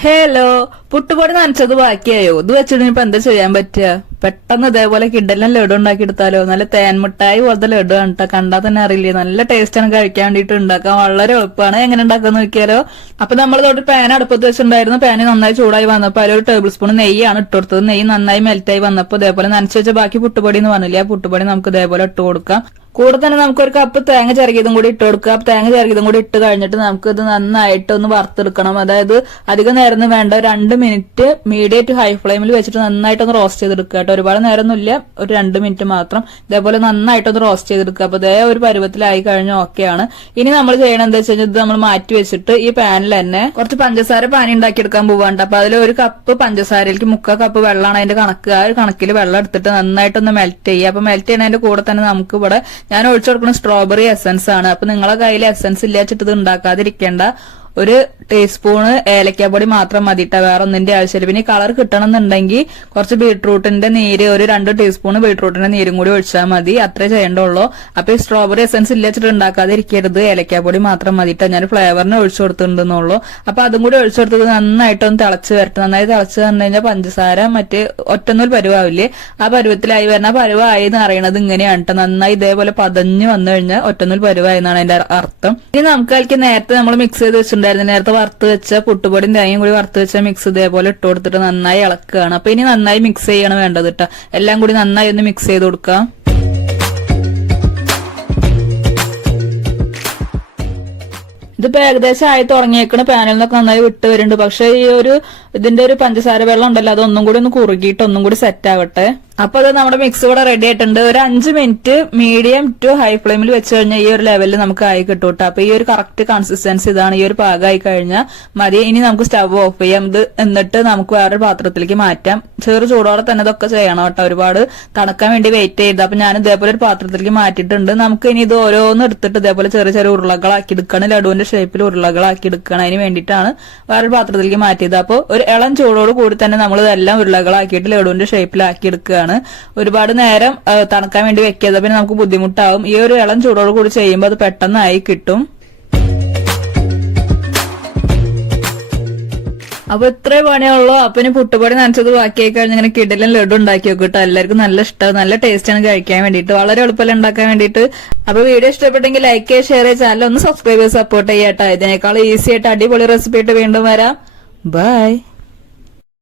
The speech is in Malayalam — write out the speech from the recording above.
Hello. പുട്ടുപൊടി നനച്ചത് ബാക്കിയായോ? ഇത് വെച്ചിട്ട് ഇപ്പൊ എന്താ ചെയ്യാൻ പറ്റുക? പെട്ടെന്ന് ഇതേപോലെ കിഡെല്ലാം ലഡു ഉണ്ടാക്കി എടുത്താലോ? നല്ല തേൻമുട്ടായി പോലത്തെ ലഡു ആണ് ട്ടോ. കണ്ടാൽ തന്നെ അറിയില്ലേ? നല്ല ടേസ്റ്റ് ആണ് കഴിക്കാൻ വേണ്ടിയിട്ട് ഉണ്ടാക്കാൻ വളരെ എളുപ്പമാണ്. എങ്ങനെ ഉണ്ടാക്കാന്ന് നോക്കിയാലോ? അപ്പൊ നമ്മൾ തൊട്ട് പാൻ അടുപ്പത്ത് വെച്ചിട്ടുണ്ടായിരുന്നു. പാന് നന്നായി ചൂടായി വന്നപ്പോൾ അതിൽ ഒരു ടേബിൾ സ്പൂൺ നെയ്യാണ് ഇട്ട് കൊടുത്തത്. നെയ്യ് നന്നായി മെൽറ്റായി വന്നപ്പോൾ ഇതേപോലെ നനച്ചു വെച്ച ബാക്കി പുട്ടുപൊടി എന്ന് പറഞ്ഞില്ലേ? ആ പുട്ടുപൊടി നമുക്ക് ഇതേപോലെ ഇട്ട് കൊടുക്കാം. കൂടെ തന്നെ നമുക്ക് ഒരു കപ്പ് തേങ്ങ ചിരകിയതും കൂടി ഇട്ട് കൊടുക്കുക തേങ്ങ ചിരകിയതും കൂടി ഇട്ട് കഴിഞ്ഞിട്ട് നമുക്ക് ഇത് നന്നായിട്ട് ഒന്ന് വറുത്തെടുക്കണം. അതായത് അധികം നേരം വേണ്ട. രണ്ട് മിനിറ്റ് മീഡിയം ടു ഹൈ ഫ്ലെയിമിൽ വെച്ചിട്ട് നന്നായിട്ട് ഒന്ന് റോസ്റ്റ് ചെയ്തെടുക്കുക കേട്ടോ. ഒരുപാട് നേരമൊന്നുമില്ല. ഒരു രണ്ട് മിനിറ്റ് മാത്രം. ഇതേപോലെ നന്നായിട്ട് ഒന്ന് റോസ്റ്റ് ചെയ്തെടുക്കുക. അപ്പൊ ഇതേ ഒരു പരുവത്തിലായി കഴിഞ്ഞാൽ ഓക്കെയാണ് ഇനി നമ്മൾ ചെയ്യണം എന്താ വെച്ച് കഴിഞ്ഞാൽ ഇത് നമ്മൾ മാറ്റി വെച്ചിട്ട് ഈ പാനിൽ തന്നെ കുറച്ച് പഞ്ചസാര പാനി ഉണ്ടാക്കിയെടുക്കാൻ പോവാണ്ട് അപ്പൊ അതിൽ ഒരു കപ്പ് പഞ്ചസാരയിലേക്ക് മുക്കാൽ കപ്പ് വെള്ളമാണ് അതിന്റെ കണക്ക്. ആ ഒരു കണക്കിൽ വെള്ളം എടുത്തിട്ട് നന്നായിട്ടൊന്ന് മെൽറ്റ് ചെയ്യുക. അപ്പൊ മെൽറ്റ് ചെയ്യുന്നതിന്റെ കൂടെ തന്നെ നമുക്ക് ഇവിടെ ഞാൻ ഒഴിച്ചു കൊടുക്കുന്ന സ്ട്രോബെറി എസൻസ് ആണ്. അപ്പൊ നിങ്ങളെ കയ്യിൽ എസൻസ് ഇല്ലാച്ചിട്ട് ഇത് ഉണ്ടാക്കാതിരിക്കേണ്ട. ഒരു ടീസ്പൂണ് ഏലക്കാപ്പൊടി മാത്രം മതി കേട്ടോ വേറെ ഒന്നിന്റെ ആവശ്യമില്ല. പിന്നെ കളർ കിട്ടണം എന്നുണ്ടെങ്കിൽ കുറച്ച് ബീട്രൂട്ടിന്റെ നീര് ഒരു രണ്ട് ടീസ്പൂൺ ബീട്രൂട്ടിന്റെ നീരും കൂടി ഒഴിച്ചാൽ മതി. അത്രേ ചെയ്യേണ്ടുള്ളൂ. അപ്പൊ ഈ സ്ട്രോബെറി എസൻസ് ഇല്ലാച്ചിട്ട് ഉണ്ടാക്കാതിരിക്കരുത്. ഏലക്കാപ്പൊടി മാത്രം മതി കേട്ടോ ഞാൻ ഫ്ലേവറിന് ഒഴിച്ചു കൊടുത്തിട്ടുണ്ടെന്നുള്ളൂ. അപ്പൊ അതും കൂടി ഒഴിച്ചു കൊടുത്തത് നന്നായിട്ടൊന്ന് തിളച്ച് വരട്ടെ നന്നായി തിളച്ച് വന്നു കഴിഞ്ഞാൽ പഞ്ചസാര മറ്റേ ഒറ്റനൂൽ പരുവാവില്ലേ? ആ പരുവത്തിലായി വരുന്ന പരുവായി എന്ന് അറിയണത് ഇങ്ങനെയാണ് കേട്ടോ നന്നായി ഇതേപോലെ പതഞ്ഞു വന്നു കഴിഞ്ഞാൽ ഒറ്റനൂൽ പരുവായി എന്നാണ് അതിന്റെ അർത്ഥം. ഇനി നമുക്ക് അതിലേക്ക് നേരത്തെ നമ്മൾ മിക്സ് ചെയ്ത് വെച്ചിട്ടുണ്ടായിരുന്നു നേരത്തെ വറുത്ത് വെച്ച പുട്ടുപൊടിയും തേങ്ങയും കൂടി വറുത്ത് വെച്ച മിക്സ് ഇതേപോലെ ഇട്ട് കൊടുത്തിട്ട് നന്നായി ഇളക്കുകയാണ്. അപ്പൊ ഇനി നന്നായി മിക്സ് ചെയ്യണം വേണ്ടത് കേട്ടോ എല്ലാം കൂടി നന്നായി ഒന്ന് മിക്സ് ചെയ്ത് കൊടുക്കാം. ഇതിപ്പോ ഏകദേശം ആയി തുടങ്ങിയേക്കണ. പാനൽ നിന്നൊക്കെ നന്നായി വിട്ട് വരുന്നുണ്ട്. പക്ഷെ ഈ ഒരു ഇതിന്റെ ഒരു പഞ്ചസാര വെള്ളം ഉണ്ടല്ലോ അതൊന്നും കൂടി ഒന്ന് കുറുകിയിട്ട് ഒന്നും കൂടി സെറ്റ് ആവട്ടെ. അപ്പൊ അത് നമ്മുടെ മിക്സ് ഇവിടെ റെഡി ആയിട്ടുണ്ട്. ഒരു അഞ്ച് മിനിറ്റ് മീഡിയം ടു ഹൈ ഫ്ലെയിമിൽ വെച്ച് കഴിഞ്ഞാൽ ഈ ഒരു ലെവലിൽ നമുക്ക് ആയി കിട്ടും കേട്ടോ. അപ്പൊ ഈ ഒരു കറക്റ്റ് കൺസിസ്റ്റൻസി ഇതാണ് ഈ ഒരു പാകമായി കഴിഞ്ഞാൽ മതി. ഇനി നമുക്ക് സ്റ്റവ് ഓഫ് ചെയ്യാം. ഇത് എന്നിട്ട് നമുക്ക് വേറൊരു പാത്രത്തിലേക്ക് മാറ്റാം. ചെറു ചൂടോടെ തന്നെ ഇതൊക്കെ ചെയ്യണം കേട്ടോ. ഒരുപാട് തണുക്കാൻ വേണ്ടി വെയിറ്റ് ചെയ്ത് അപ്പൊ ഞാൻ ഇതേപോലെ ഒരു പാത്രത്തിലേക്ക് മാറ്റിയിട്ടുണ്ട്. നമുക്ക് ഇനി ഇത് ഓരോന്ന് എടുത്തിട്ട് ഇതേപോലെ ചെറിയ ചെറിയ ഉരുളകളാക്കി എടുക്കണം. ലഡുവിന്റെ ഷേപ്പിൽ ഉരുളകളാക്കി എടുക്കണം. അതിന് വേണ്ടിയിട്ടാണ് വേറൊരു പാത്രത്തിലേക്ക് മാറ്റിയത്. അപ്പോൾ ഒരു ഇളം ചൂടോട് കൂടി തന്നെ നമ്മൾ ഇതെല്ലാം ഉരുളകളാക്കിയിട്ട് ലഡുവിന്റെ ഷേപ്പിലാക്കി എടുക്കുകയാണ്. ഒരുപാട് നേരം തണുക്കാൻ വേണ്ടി വെക്കാതെ പിന്നെ നമുക്ക് ബുദ്ധിമുട്ടാവും. ഈ ഒരു ഇളം ചൂടോട് കൂടി ചെയ്യുമ്പോൾ അത് പെട്ടെന്നായി കിട്ടും. അപ്പൊ ഇത്രേ പണിയുള്ളൂ അപ്പൊ ഇനി പുട്ടുപൊടി നനച്ചത് ബാക്കിയായി കഴിഞ്ഞ് ഇങ്ങനെ കിടലും ലഡു ഉണ്ടാക്കി വെക്കും കേട്ടോ എല്ലാവർക്കും നല്ല ഇഷ്ടം. നല്ല ടേസ്റ്റ് ആണ് കഴിക്കാൻ വേണ്ടിയിട്ട്. വളരെ എളുപ്പം ഉണ്ടാക്കാൻ വേണ്ടിയിട്ട്. അപ്പൊ വീഡിയോ ഇഷ്ടപ്പെട്ടെങ്കിൽ ലൈക്ക് ചെയ്യുക ഷെയർ ചെയ്യുക. ചാനൽ ഒന്ന് സബ്സ്ക്രൈബ് ചെയ്ത് സപ്പോർട്ട് ചെയ്യാട്ടോ ഇതിനേക്കാൾ ഈസി ആയിട്ട് അടിപൊളി റെസിപ്പി ആയിട്ട് വീണ്ടും വരാം. ബൈ